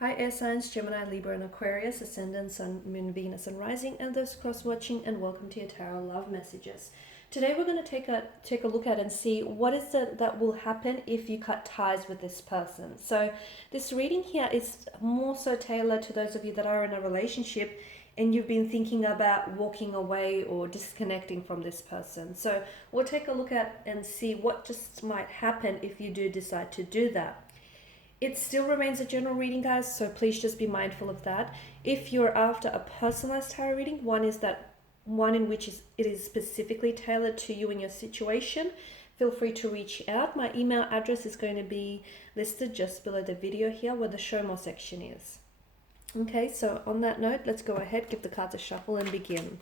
Hi, air signs, Gemini, Libra, and Aquarius, Ascendant, Sun, Moon, Venus, and Rising, and those cross-watching, and welcome to your Tarot Love Messages. Today we're going to take a look at and see what is it that will happen if you cut ties with this person. So this reading here is more so tailored to those of you that are in a relationship and you've been thinking about walking away or disconnecting from this person. So we'll take a look at and see what just might happen if you do decide to do that. It still remains a general reading, guys, so please just be mindful of that. If you're after a personalized tarot reading, one in which it is specifically tailored to you and your situation, feel free to reach out. My email address is going to be listed just below the video here where the show more section is. Okay, so on that note, let's go ahead, give the cards a shuffle and begin.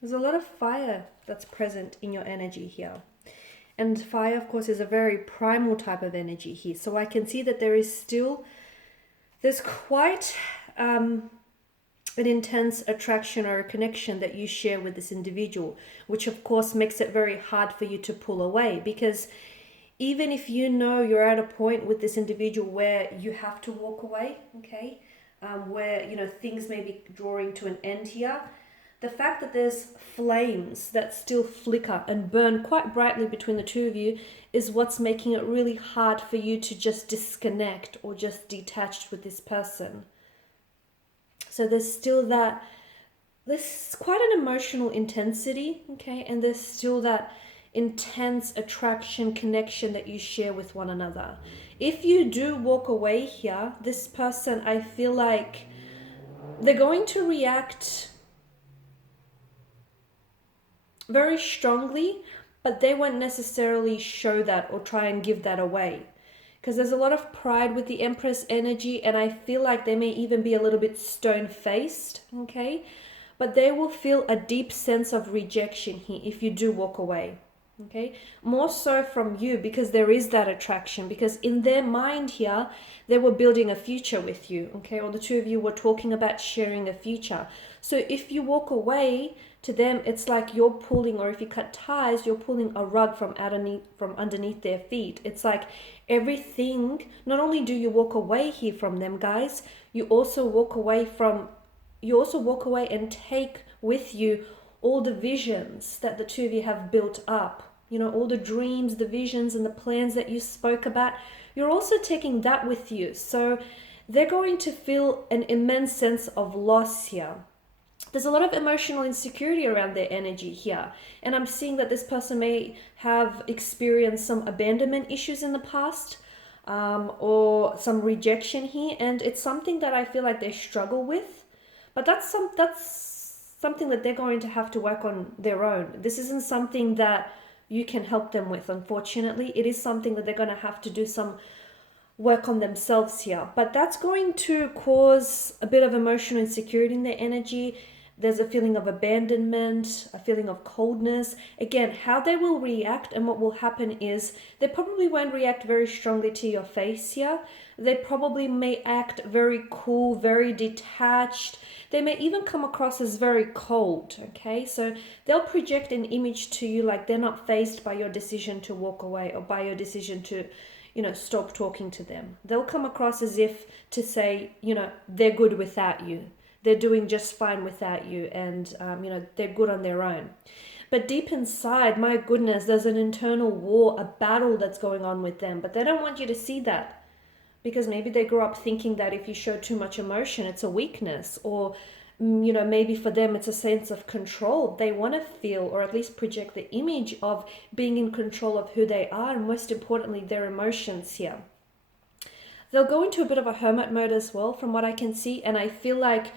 There's a lot of fire that's present in your energy here. And fire, of course, is a very primal type of energy here. So I can see that there's quite an intense attraction or a connection that you share with this individual, which of course makes it very hard for you to pull away, because even if you know you're at a point with this individual where you have to walk away, okay, where, you know, things may be drawing to an end here, the fact that there's flames that still flicker and burn quite brightly between the two of you is what's making it really hard for you to just disconnect or just detach with this person. So there's quite an emotional intensity, okay, and there's still that intense attraction, connection that you share with one another. If you do walk away here, this person, I feel like they're going to react very strongly, but they won't necessarily show that or try and give that away, because there's a lot of pride with the Empress energy, and I feel like they may even be a little bit stone-faced, okay, but they will feel a deep sense of rejection here if you do walk away, okay, more so from you, because there is that attraction, because in their mind here they were building a future with you, okay, or the two of you were talking about sharing a future. So if you walk away, to them it's like you're pulling, or if you cut ties, you're pulling a rug from underneath their feet. It's like everything, not only do you walk away here from them, guys, you also walk away and take with you all the visions that the two of you have built up, you know, all the dreams, the visions, and the plans that you spoke about. You're also taking that with you. So they're going to feel an immense sense of loss here. There's a lot of emotional insecurity around their energy here. And I'm seeing that this person may have experienced some abandonment issues in the past, or some rejection here. And it's something that I feel like they struggle with. But that's something that they're going to have to work on their own. This isn't something that you can help them with, unfortunately. It is something that they're going to have to do some work on themselves here. But that's going to cause a bit of emotional insecurity in their energy. There's a feeling of abandonment, a feeling of coldness. Again, how they will react and what will happen is they probably won't react very strongly to your face here. They probably may act very cool, very detached. They may even come across as very cold, okay? So they'll project an image to you like they're not fazed by your decision to walk away or by your decision to, you know, stop talking to them. They'll come across as if to say, you know, they're good without you. They're doing just fine without you, and, you know, they're good on their own. But deep inside, my goodness, there's an internal war, a battle that's going on with them. But they don't want you to see that, because maybe they grew up thinking that if you show too much emotion, it's a weakness, or, you know, maybe for them it's a sense of control. They want to feel, or at least project, the image of being in control of who they are, and most importantly, their emotions here. They'll go into a bit of a hermit mode as well, from what I can see, and I feel like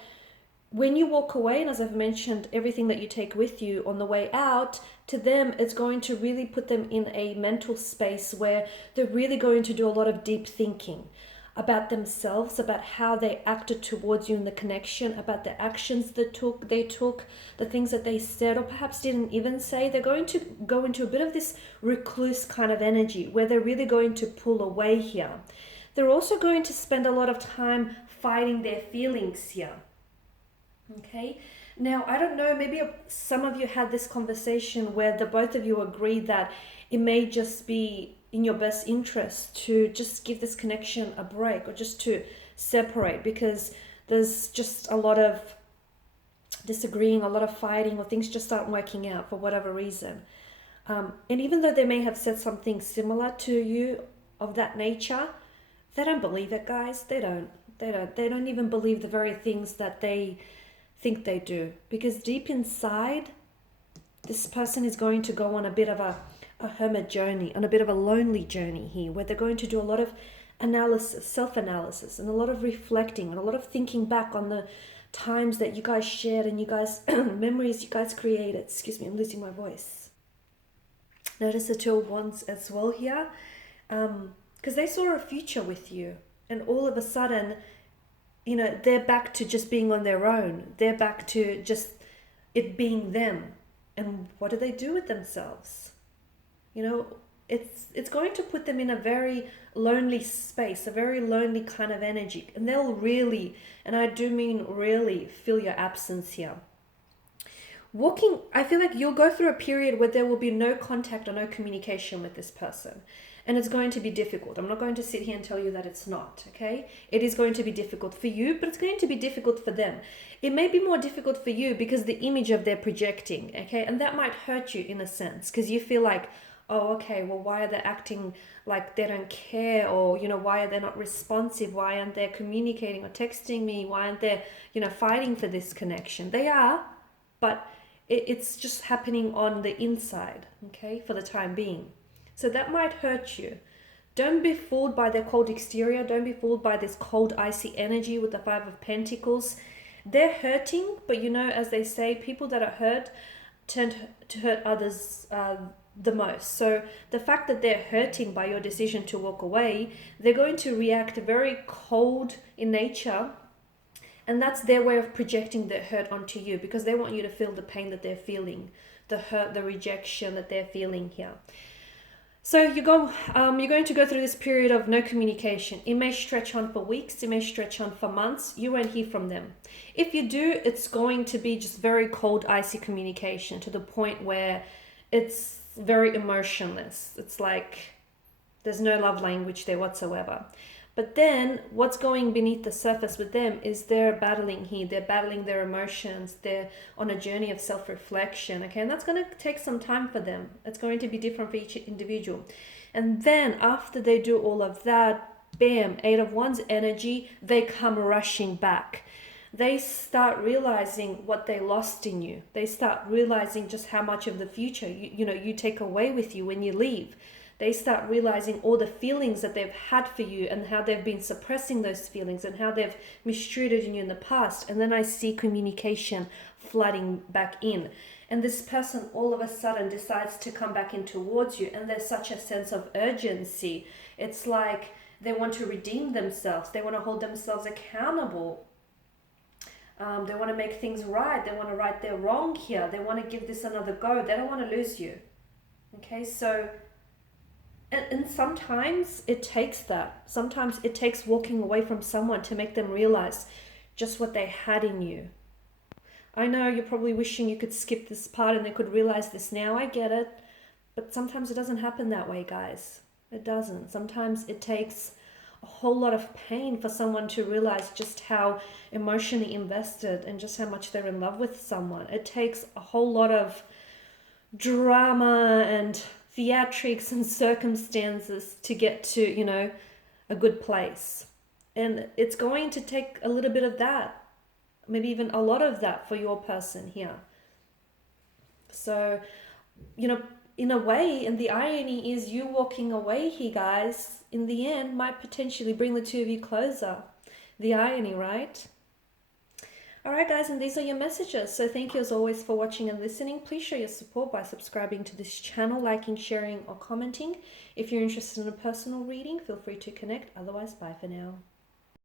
when you walk away, and as I've mentioned, everything that you take with you on the way out, to them, it's going to really put them in a mental space where they're really going to do a lot of deep thinking about themselves, about how they acted towards you in the connection, about the actions they took, the things that they said or perhaps didn't even say. They're going to go into a bit of this recluse kind of energy where they're really going to pull away here. They're also going to spend a lot of time fighting their feelings here. Okay, now I don't know, maybe some of you had this conversation where the both of you agreed that it may just be in your best interest to just give this connection a break or just to separate, because there's just a lot of disagreeing, a lot of fighting, or things just aren't working out for whatever reason. And even though they may have said something similar to you of that nature, they don't believe it, guys. They don't even believe the very things that they think they do, because deep inside, this person is going to go on a bit of a hermit journey, on a bit of a lonely journey here, where they're going to do a lot of analysis, self-analysis, and a lot of reflecting, and a lot of thinking back on the times that you guys shared and you guys memories you guys created. Excuse me, I'm losing my voice. Notice the Two of Wands as well here, because they saw a future with you, and all of a sudden, you know, they're back to just being on their own. They're back to just it being them. And what do they do with themselves? You know, it's going to put them in a very lonely space, a very lonely kind of energy. And they'll really, and I do mean really, feel your absence here. I feel like you'll go through a period where there will be no contact or no communication with this person. And it's going to be difficult. I'm not going to sit here and tell you that it's not, okay? It is going to be difficult for you, but it's going to be difficult for them. It may be more difficult for you because the image of they're projecting, okay? And that might hurt you in a sense, because you feel like, oh, okay, well, why are they acting like they don't care? Or, you know, why are they not responsive? Why aren't they communicating or texting me? Why aren't they, you know, fighting for this connection? They are, but it's just happening on the inside, okay, for the time being. So that might hurt you. Don't be fooled by their cold exterior. Don't be fooled by this cold, icy energy with the Five of Pentacles. They're hurting, but you know, as they say, people that are hurt tend to hurt others the most. So the fact that they're hurting by your decision to walk away, they're going to react very cold in nature. And that's their way of projecting their hurt onto you, because they want you to feel the pain that they're feeling, the hurt, the rejection that they're feeling here. So you're going to go through this period of no communication. It may stretch on for weeks. It may stretch on for months. You won't hear from them. If you do, it's going to be just very cold, icy communication, to the point where it's very emotionless. It's like there's no love language there whatsoever. But then what's going beneath the surface with them is they're battling here. They're battling their emotions. They're on a journey of self-reflection. Okay, and that's going to take some time for them. It's going to be different for each individual. And then after they do all of that, bam, Eight of Wands energy, they come rushing back. They start realizing what they lost in you. They start realizing just how much of the future you take away with you when you leave. They start realizing all the feelings that they've had for you and how they've been suppressing those feelings and how they've mistreated you in the past. And then I see communication flooding back in. And this person all of a sudden decides to come back in towards you. And there's such a sense of urgency. It's like they want to redeem themselves. They want to hold themselves accountable. They want to make things right. They want to right their wrong here. They want to give this another go. They don't want to lose you. Okay, so... And sometimes it takes that. Sometimes it takes walking away from someone to make them realize just what they had in you. I know you're probably wishing you could skip this part and they could realize this now. I get it. But sometimes it doesn't happen that way, guys. It doesn't. Sometimes it takes a whole lot of pain for someone to realize just how emotionally invested and just how much they're in love with someone. It takes a whole lot of drama and theatrics and circumstances to get to, a good place. And it's going to take a little bit of that, maybe even a lot of that for your person here. So, in a way, and the irony is you walking away here, guys, in the end might potentially bring the two of you closer. The irony, right? Alright, guys, and these are your messages. So thank you as always for watching and listening. Please show your support by subscribing to this channel, liking, sharing, or commenting. If you're interested in a personal reading, feel free to connect. Otherwise, bye for now.